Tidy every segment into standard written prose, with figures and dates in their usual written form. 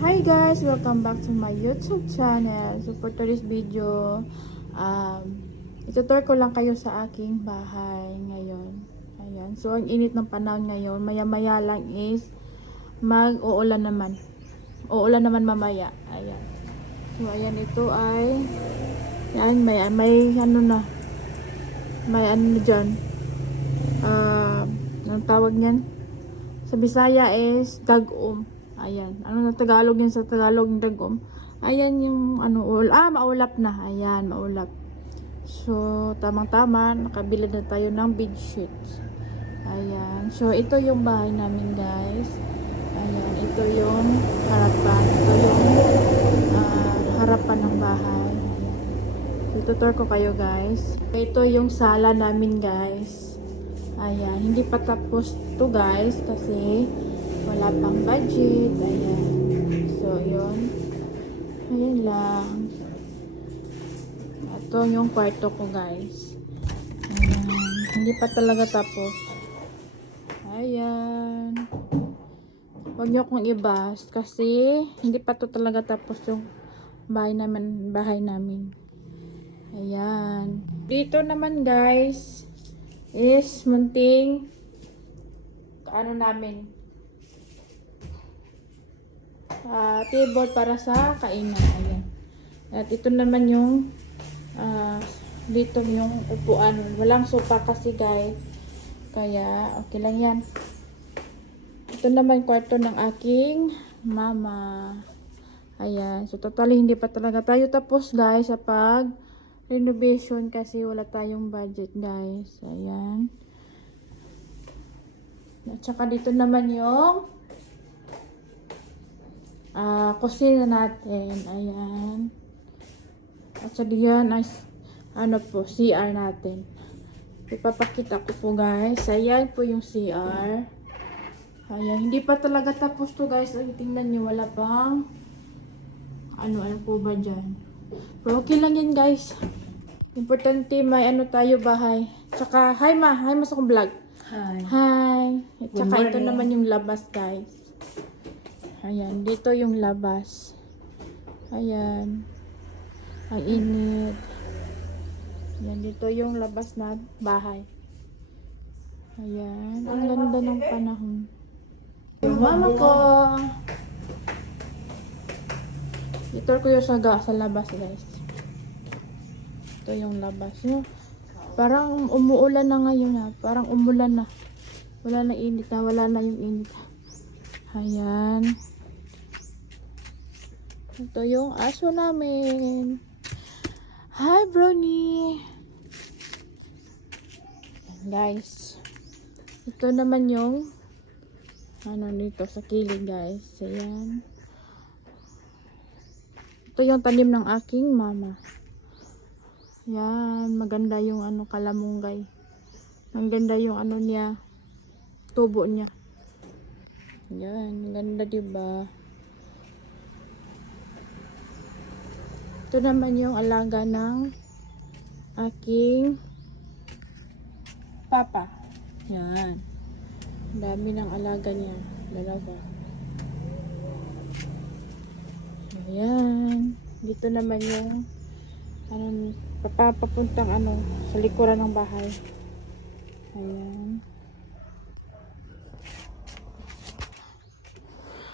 Hi guys! Welcome back to my YouTube channel. So for today's video, itutur ko lang kayo sa aking bahay ngayon. Ayan. So ang init ng panahon ngayon, maya-maya lang is mag-uulan naman. Uulan naman mamaya. Ayan. So ayan, ito ay yan, may ano na. May ano dyan. Anong tawag niyan? Sa Bisaya is dagom. Ayan. Ano na Tagalog yan sa Tagalog ng dagom? Ayan yung ano, maulap na. Ayan, maulap. So, tamang-tama, nakabili na tayo ng bedsheets. Ayan. So, ito yung bahay namin, guys. Ayan, ito yung harapan. Ito yung harapan ng bahay. Ayan. So, tutor ko kayo, guys. Ito yung sala namin, guys. Ayan, hindi pa tapos to guys kasi wala pang budget. Ayan. So, yun. Ayan lang. Ito yung kwarto ko guys. Ayan. Hindi pa talaga tapos. Ayan. Huwag nyo akong ibas kasi hindi pa to talaga tapos yung bahay namin. Ayan. Dito naman guys is munting ano namin table para sa kainan. Ayan. At ito naman yung dito yung upuan. Walang sofa kasi guys. Kaya okay lang yan. Ito naman kwarto ng aking mama. Ayan. So totally hindi pa talaga tayo tapos guys sa pag renovation kasi wala tayong budget guys. Ayan. At saka dito naman yung kusina natin. Ayan. At saka diyan ay ano po, CR natin. Ipapakita ko po guys. Ayan po yung CR. Ayan. Hindi pa talaga tapos to guys. Ay, tingnan nyo. Wala pang ano po ba dyan. Pero okay lang yan guys. Importante may ano tayo bahay. Tsaka, hi ma sa kong vlog. Hi. Hi. At Good saka ito morning. naman yung labas guys. Ayan, dito yung labas. Ayan. Ang init. Ayan, dito yung labas na bahay. Ayan, ang ganda ng panahon. Yung mama ko. Ito ko yung sa labas guys. Ito yung labas. Yung, parang umuulan na ngayon ha. Parang umulan na. Wala na init na. Wala na yung init. Ayan. Ito yung aso namin. Hi Brownie. Ayan, guys. Ito naman yung ano dito sa kilid guys. Ayan. Ito yung tanim ng aking mama. Yan, maganda yung ano kalamunggay. Ang ganda yung ano niya, tubo niya. Yan, ganda 'di ba? Ito naman yung alaga ng aking papa. Yan. Ang dami ng alaga niya, dalawa. Ayan. Dito naman yung ano, papuntang ano, sa likuran ng bahay. Ayan.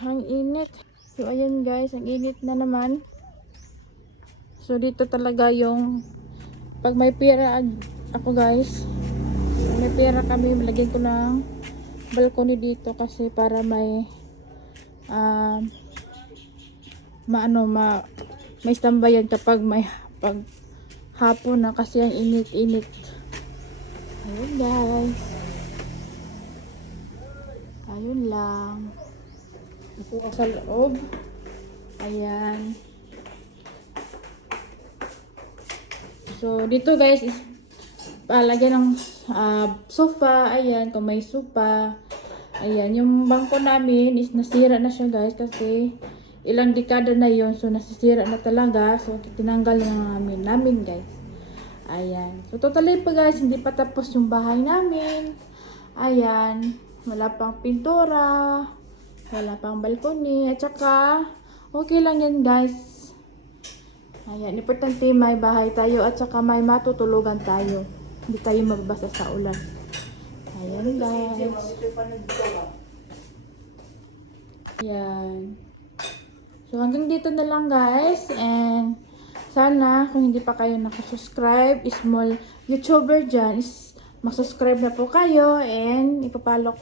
Ang init. So, ayan guys, ang init na naman. So, dito talaga yung pag may pera ako guys, pag may pera kami, malagyan ko ng balcony dito kasi para may may tambayan kapag may pag hapon na kasi ang init-init. Ayun guys. Ayun lang. Ito sa loob. Ayan. So dito guys is lagyan ng sofa. Ayan, kung may sofa. Ayan, yung bangko namin is nasira na siya guys kasi ilang dekada na yon, so nasisira na talaga, so tinanggal na namin guys. Ayan, so totally pa guys, hindi pa tapos yung bahay namin. Ayan, wala pang pintura, wala pang balcony, at saka Okay lang yan guys. Ayan, importante may bahay tayo at saka may matutulugan tayo. Hindi tayo mababasa sa ulan. Ayan guys. Ayan. So hanggang dito na lang guys. And sana kung hindi pa kayo nakasubscribe, small YouTuber dyan, is mag-subscribe na po kayo and ipapalo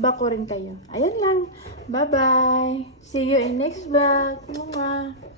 ba ko rin kayo. Ayan lang. Bye-bye. See you in next vlog. Mwah.